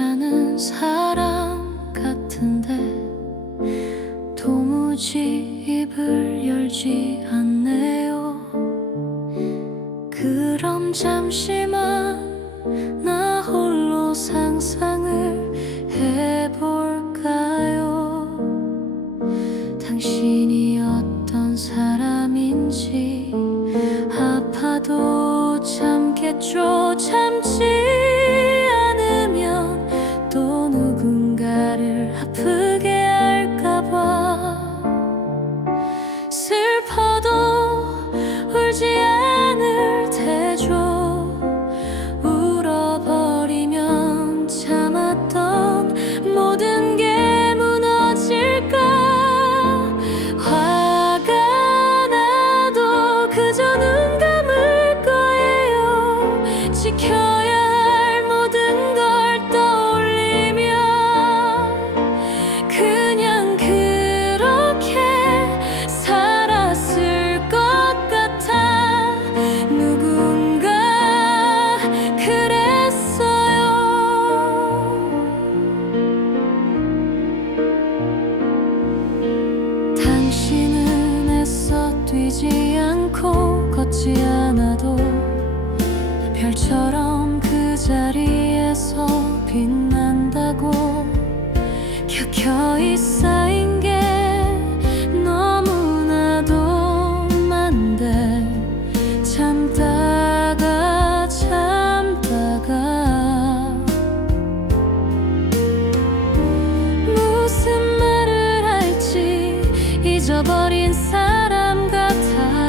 참 괜찮은 사람 같은데 도무지 입을 열지 않네요. 그럼 잠시만 나 홀로 상상을 해볼까요? 당신이 어떤 사람인지 아파도 참겠죠 아프 뛰지 않고 걷지 않아도 별처럼 그 자리에서 빛난다고 켜켜이 쌓인 게 너무나도 많대 참다가 참다가 무슨 말을 할지 잊어버린 的他。